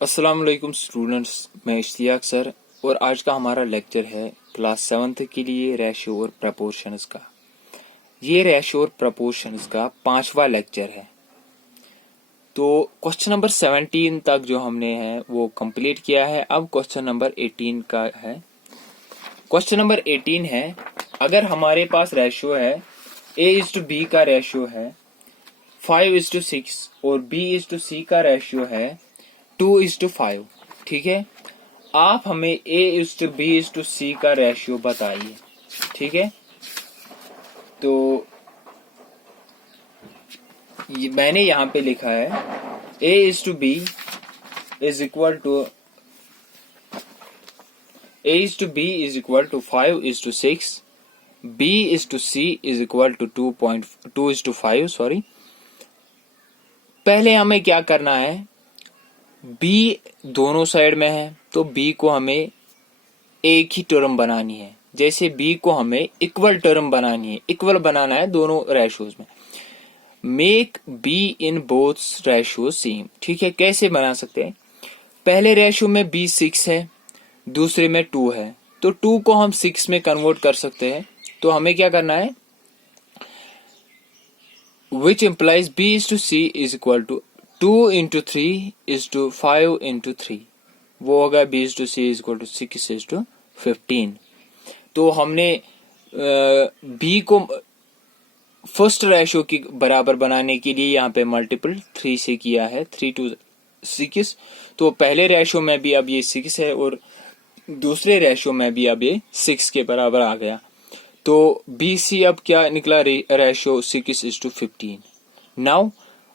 अस्सलाम वालेकुम स्टूडेंट्स, मैं इश्तियाक सर और आज का हमारा लेक्चर है क्लास 7th के लिए रेशियो और प्रपोर्शंस का। ये रेशियो और प्रपोर्शंस का 5वां लेक्चर है। तो क्वेश्चन नंबर 17 तक जो हमने है वो कंप्लीट किया है। अब क्वेश्चन नंबर 18 का है। क्वेश्चन नंबर 18 है, अगर हमारे पास रेशियो है A:B का रेशियो है 5:6 और B:C का रेशियो है 2:5, ठीक है। आप हमें A:B:C का रेशियो बताइए, ठीक है। तो मैंने यहाँ पे लिखा है A:B is equal to 5:6, B:C is equal to 2:5। Sorry, पहले हमें क्या करना है, B दोनों साइड में है तो B को हमें एक ही टर्म बनानी है। जैसे B को हमें इक्वल टर्म बनानी है, इक्वल बनाना है दोनों रेशियोज में। Make B in both ratio same, ठीक है। कैसे बना सकते हैं, पहले रेशियो में B 6 है, दूसरे में 2 है, तो 2 को हम 6 में कन्वर्ट कर सकते हैं। तो हमें क्या करना है, which implies B:C is equal to 2 into 3 is to 5 into 3, वो होगा B:C is equal to 6 is to 15। तो हमने B को फर्स्ट रेशियो की बराबर बनाने के लिए यहाँ पे मल्टीपल 3 से किया है, 3 to 6। तो पहले रेशियो में भी अब ये 6 है और दूसरे रेशियो में भी अब ये 6 के बराबर आ गया। तो BC अब क्या निकला, रेशियो 6:15। नाउ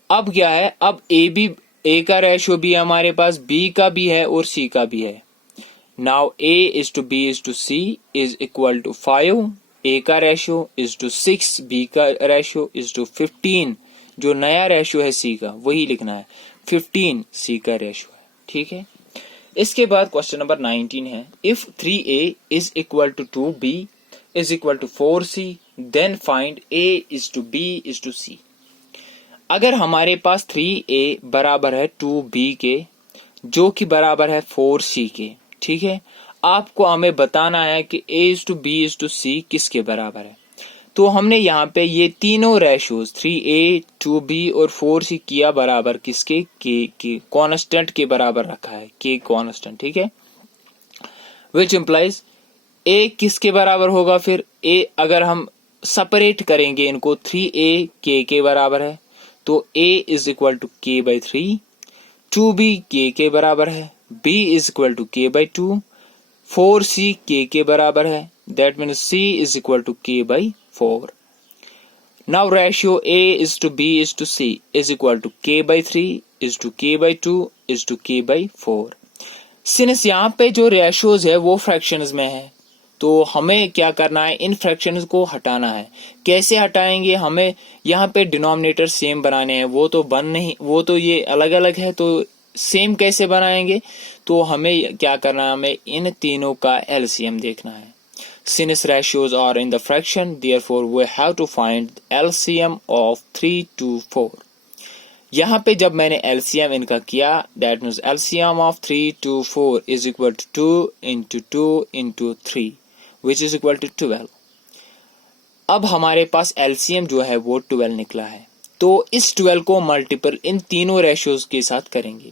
अब क्या है, अब A का रेशियो भी हमारे पास, B का भी है और C का भी है। Now A:B:C is equal to 5, A का रेशियो इज टू 6, B का रेशियो इज टू 15। जो नया रेशियो है C का वही लिखना है, 15 C का रेशियो है, ठीक है। इसके बाद क्वेश्चन नंबर 19 है, if 3A is equal to 2B is equal to 4C then find A:B:C। अगर हमारे पास 3A बराबर है 2B के, जो कि बराबर है 4C के, ठीक है। आपको हमें बताना है कि A:B:C किसके बराबर है। तो हमने यहाँ पे ये तीनों रेशियोज 3A, 2B और 4C किया बराबर किसके, के कांस्टेंट के बराबर रखा है, के कांस्टेंट, ठीक है। विच इम्प्लाइज A किसके बराबर होगा, फिर A अगर हम सेपरेट करेंगे इनको, 3A के बराबर है तो A is equal to K/3, 2B के बराबर है, B is equal to K/2, 4C के बराबर है, that means C is equal to K/4। Now ratio A is to B is to C is equal to K/3 is to K/2 is to K/4। Since यहाँ पे जो ratios है वो fractions में है, तो हमें क्या करना है, इन फ्रैक्शंस को हटाना है। कैसे हटाएंगे, हमें यहाँ पे डिनोमिनेटर सेम बनाने हैं, वो तो वो तो ये अलग अलग है, तो सेम कैसे बनाएंगे। तो हमें क्या करना है, हमें इन तीनों का एलसीएम देखना है। Since ratios are in the fraction, therefore we have to find LCM of 3 to 4। यहाँ पे जब मैंने एलसीएम इनका किया, that means LCM of 3 to 4 is equal to 2 into 2 into 3 which is equal to 12। अब हमारे पास एलसीएम जो है वो 12 निकला है, तो इस 12 को मल्टीपल इन तीनों रेशियोज के साथ करेंगे।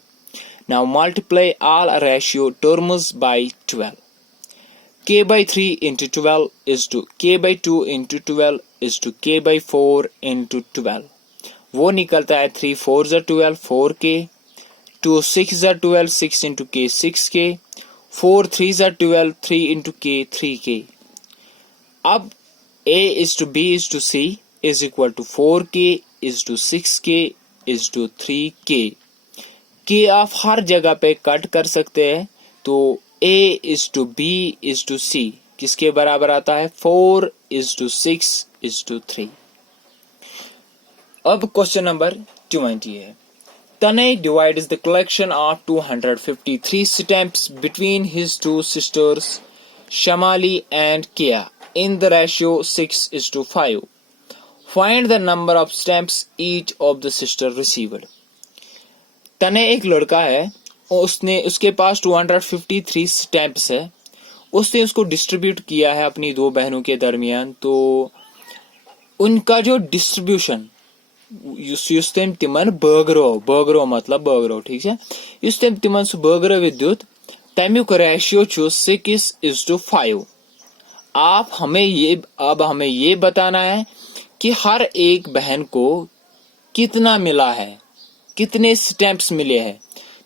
Now multiply all ratio terms by 12। K/3 into 12 is to K/2 into 12 is to K/4 into 12। वो निकलता है 3 4s are 12, 4K, 2 6s are 12, 6 into K 6K, 4 3s are 12, 3 into K 3K। अब A is to B is to C is equal to 4K is to 6K is to 3K। K आप हर जगह पे cut कर सकते हैं, तो A is to B is to C किसके बराबर आता है, 4 is to 6 is to 3। अब क्वेश्चन नंबर 20 है, Tanay divides the collection of 253 stamps between his two sisters Shamali and Kia in the ratio 6:5। Find the number of stamps each of the sister received। तने एक लड़का है, उसके पास 253 stamps है, उसने उसको डिस्ट्रीब्यूट किया है अपनी दो बहनों के दरमियान, तो उनका जो डिस्ट्रीब्यूशन युस तेम तिमन बगरो मतलब बगरो, ठीक है, युस तेम तिमन सु बगरो विद्युत तमिक रेशियो छु 6:5। अब हमें ये बताना है कि हर एक बहन को कितना मिला है, कितने स्टैम्प्स मिले हैं।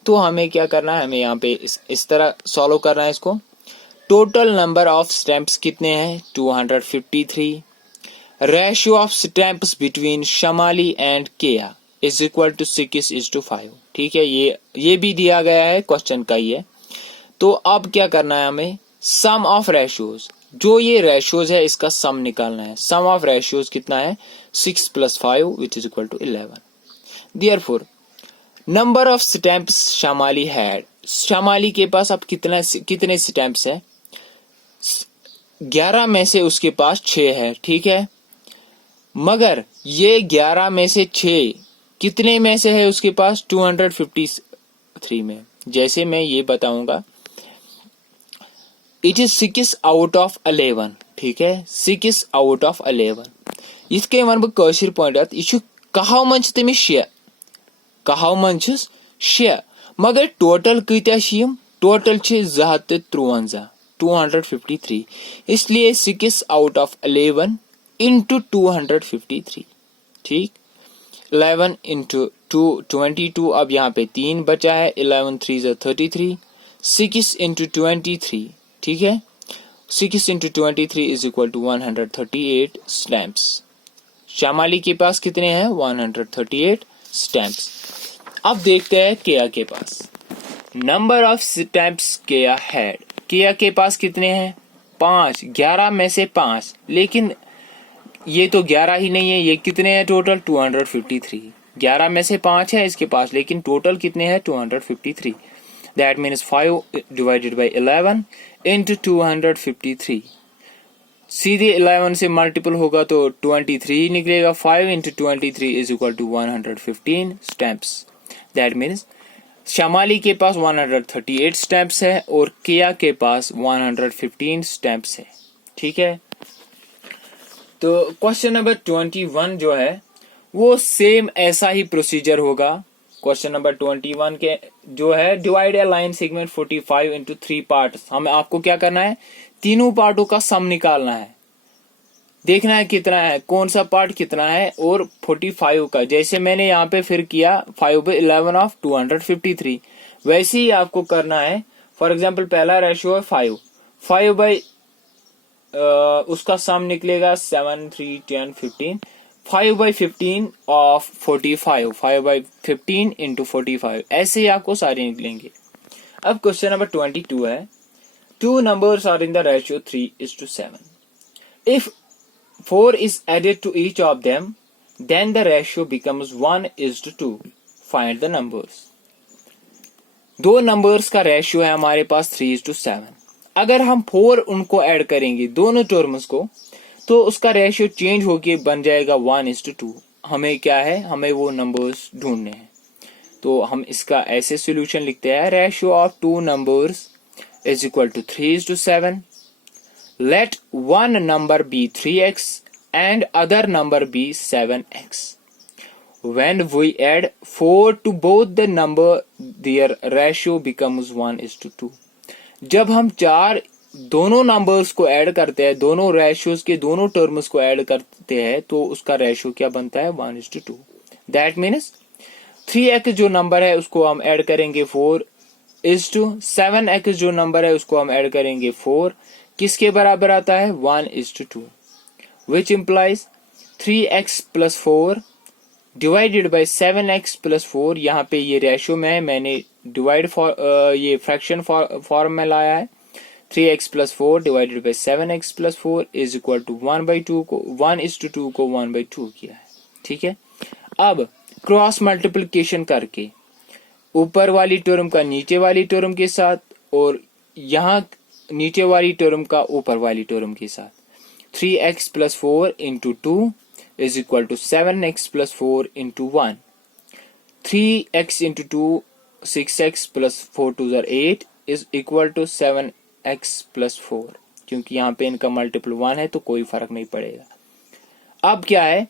तो हमें क्या करना है, हमें यहाँ पे इस तरह सॉल्व करना है इसको। टोटल नंबर ऑफ स्टैम्प्स कितने हैं, 253। Ratio of stamps between Shamali and Keya is equal to 6:5। ठीक है, ये भी दिया गया है, क्वेश्चन का ही है। तो अब क्या करना है, हमें सम ऑफ रेशियोज, जो ये रेशियोज है इसका सम निकालना है। सम ऑफ रेशियोज कितना है, 6 + 5 which is equal to 11। Therefore number of stamps Shamali had, Shamali के पास अब कितने स्टैम्प्स है, 11 में से उसके पास 6 है, ठीक है। मगर ये 11 में से 6 कितने में से है उसके पास, 253 में। जैसे मैं ये बताऊंगा, इट इज 6 आउट ऑफ 11, ठीक है, 6 आउट ऑफ 11। इसके वन बह कशिर पॉइंट, यह कहो मंच तमिस 6, कहो मंचस 6, मगर टोटल कत्या टोटल 253, 253, इसलिए 6 आउट ऑफ 11 इंटू 253, ठीक। 11 इंटू 2 22, अब यहाँ पे 3 बचा है, 11 3 = 33, 6 इंटू 23, ठीक है, 6 into 23 is equal to 138 stamps. Shyamali के पास कितने हैं, 138 स्टैम्प्स। अब देखते हैं केया के पास। Number of stamps Keya had, Keya के पास कितने हैं, 5, 11 में से 5, लेकिन ये तो 11 ही नहीं है, ये कितने हैं टोटल, 253। 11 में से 5 है इसके पास, लेकिन टोटल कितने हैं, 253। That means 5 divided by 11 into 253। सीधे 11 से मल्टीपल होगा तो 23 निकलेगा। 5 into 23 is equal to 115 stamps. That means Shamali के पास 138 स्टैम्प्स है और केया के पास 115 स्टैम्प्स है, ठीक है। तो क्वेश्चन नंबर 21 जो है वो सेम ऐसा ही प्रोसीजर होगा। क्वेश्चन नंबर 21 के जो है, डिवाइड ए लाइन सेगमेंट 45 इंटू 3 पार्ट्स। हमें आपको क्या करना है, तीनों पार्टों का सम निकालना है, देखना है कितना है, कौन सा पार्ट कितना है, और 45 का, जैसे मैंने यहाँ पे फिर किया 5/11 ऑफ 253, वैसे ही आपको करना है। फॉर एग्जाम्पल पहला रेशियो है 5 उसका सम निकलेगा 7 3 10 15, 5/15 ऑफ 45, 5/15 इंटू 45, ऐसे ही आपको सारे निकलेंगे। अब क्वेश्चन नंबर 22 है, 2 numbers are in the ratio 3:7. If 4 is added to each of them, then the ratio becomes 1:2. Find the numbers. 2 numbers का रेशियो है हमारे पास 3:7। अगर हम 4 उनको ऐड करेंगे दोनों टर्म्स को, तो उसका रेशियो चेंज होके बन जाएगा 1:2। हमें क्या है, हमें वो नंबर्स ढूंढने हैं। तो हम इसका ऐसे सॉल्यूशन लिखते हैं, ratio of 2 numbers is equal to 3:7. Let one number be 3x and other number be 7x. When we add 4 to both the number, their ratio becomes 1:2. जब हम 4 दोनों नंबर्स को ऐड करते हैं, दोनों रेशियोज के दोनों टर्म्स को ऐड करते हैं, तो उसका रेशियो क्या बनता है, 1:2। दैट मीन्स 3x जो नंबर है उसको हम ऐड करेंगे 4:7x जो नंबर है उसको हम ऐड करेंगे 4, किसके बराबर आता है, 1:2, which implies 3x + 4 divided by 7x + 4। यहाँ पे ये रेशियो में है, मैंने डिवाइड ये फ्रैक्शन फॉर्म में लाया है। 3x + 4 divided by 7x + 4 is equal to 1/2 को 1:2 को 1/2 किया है, ठीक है। अब क्रॉस मल्टीप्लिकेशन करके ऊपर वाली टर्म का नीचे वाली टर्म के साथ, और यहाँ नीचे वाली टर्म का ऊपर वाली टर्म के साथ, 3x + 4 into 2 is equal to 7x + 4 into 1। 3x into 2 6x plus 4 2 ज़र 8 is equal to 7x plus 4, क्योंकि यहाँ पे इनका मल्टीपल 1 है तो कोई फर्क नहीं पड़ेगा। अब क्या है,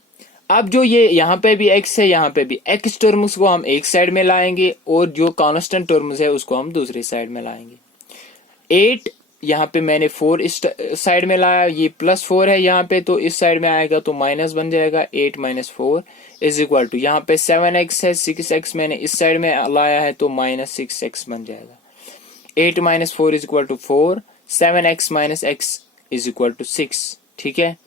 अब जो ये यहाँ पे भी x है, यहाँ पे भी x टर्म्स को हम एक साइड में लाएंगे और जो कांस्टेंट टर्म्स है उसको हम दूसरी साइड में लाएंगे। 8 यहाँ पे मैंने 4 इस साइड में लाया, ये प्लस 4 है यहाँ पे, तो इस साइड में आएगा तो माइनस बन जाएगा। 8 माइनस 4 इज इक्वल टू, यहाँ पे 7x है, 6x मैंने इस साइड में लाया है तो माइनस 6x बन जाएगा। 8 minus 4 is equal to 4, 7x minus x is equal to 6, ठीक है।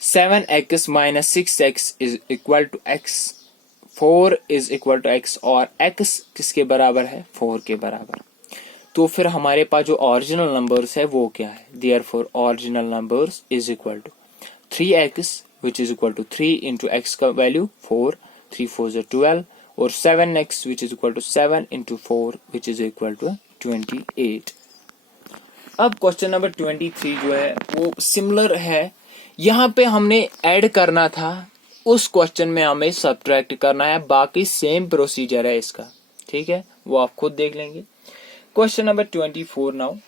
7x minus 6x is equal to x, 4 is equal to x, और x किसके बराबर है, 4 के बराबर। तो फिर हमारे पास जो ओरिजिनल नंबर्स है वो क्या है, therefore original numbers is equal to 3x which is equal to 3 into x का वैल्यू 4, 3 4 ज़र 12, और 7x which is equal to 7 into 4 which is equal to 28। अब क्वेश्चन नंबर 23 जो है वो सिमिलर है, यहाँ पे हमने ऐड करना था, उस क्वेश्चन में हमें सब्ट्रैक्ट करना है, बाकी सेम प्रोसीजर है इसका, ठीक है, वो आप खुद देख लेंगे। Question number 24 now.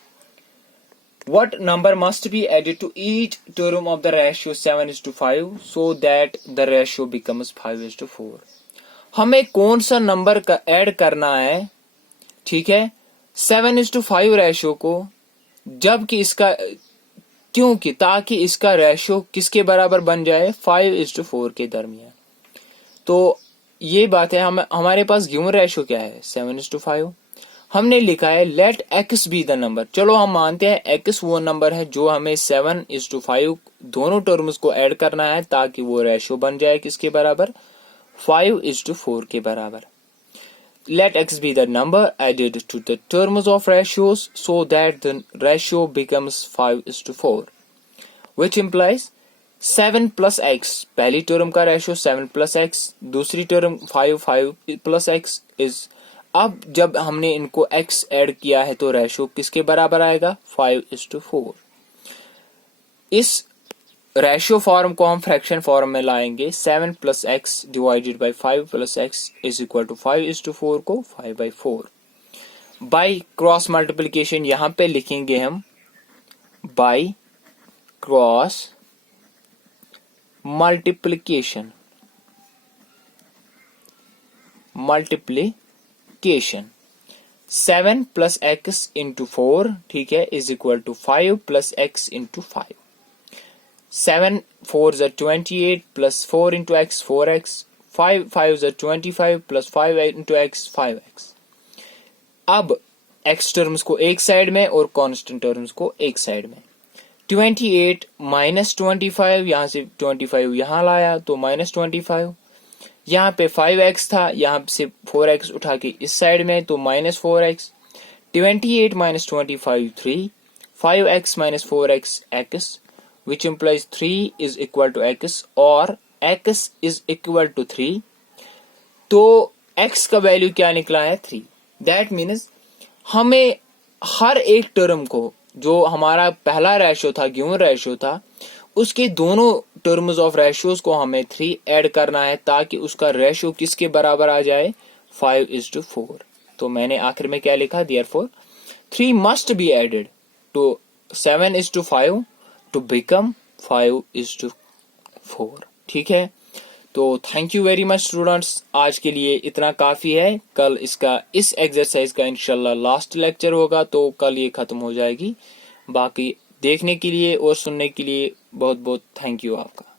What number must be added to each term of the ratio 7:5 so that the ratio becomes 5:4? हमें कौन सा नंबर का ऐड करना है, ठीक है, 7:5 रेशियो को, जबकि इसका, क्योंकि ताकि इसका रेशियो किसके बराबर बन जाए, 5:4 के दरमियान। तो ये बात है, हमारे पास गिवन रेशियो क्या है, 7:5। हमने लिखा है let x be the number, चलो हम मानते हैं x वो नंबर है जो हमें 7:5 दोनों टर्म्स को ऐड करना है ताकि वो रेशियो बन जाए किसके बराबर, 5:4 के बराबर। Let x be the number added to the terms of ratios so that the ratio becomes 5:4, which implies 7 plus x, पहली टर्म का रेशियो 7 प्लस x, दूसरी टर्म 5 प्लस x इज, अब जब हमने इनको x ऐड किया है तो रेशियो किसके बराबर आएगा, 5:4। इस रेशियो फॉर्म को हम फ्रैक्शन फॉर्म में लाएंगे, 7 plus x divided by 5 plus x is equal to 5:4 को 5/4। बाई क्रॉस मल्टीप्लीकेशन यहां पे लिखेंगे हम, by cross multiplication, multiplication 7 plus x into 4, ठीक है, is equal to 5 plus x into 5। 7 4 ज़र 28 प्लस 4 इंटू एक्स 4x, 5 5 ज़र 25 प्लस 5 इंटू एक्स 5x। अब x टर्म्स को एक साइड में और कांस्टेंट टर्म्स को एक साइड में। 28 माइनस 25, यहां से 25 यहां लाया तो माइनस 25, यहाँ पे 5x था, यहाँ से 4x उठा के इस साइड में तो minus 4x। 28 minus 25 3, 5x minus 4x x, which implies 3 is equal to x और x is equal to 3। तो x का वैल्यू क्या निकला है, 3। दैट मीन्स हमें हर एक टर्म को, जो हमारा पहला रेशियो था, गिवन रेशियो था, उसके दोनों टर्म्स ऑफ रेशियोज को हमें 3 ऐड करना है ताकि उसका रेशियो किसके बराबर आ जाए, 5:4। तो मैंने आखिर में क्या लिखा, therefore 3 must be added to 7:5 to become 5:4। ठीक है, तो thank you very much students, आज के लिए इतना काफी है। कल इसका इस एक्सरसाइज का इंशाल्लाह लास्ट लेक्चर होगा, तो कल ये खत्म हो जाएगी। बाकी देखने के लिए और सुनने के लिए बहुत बहुत थैंक यू आपका।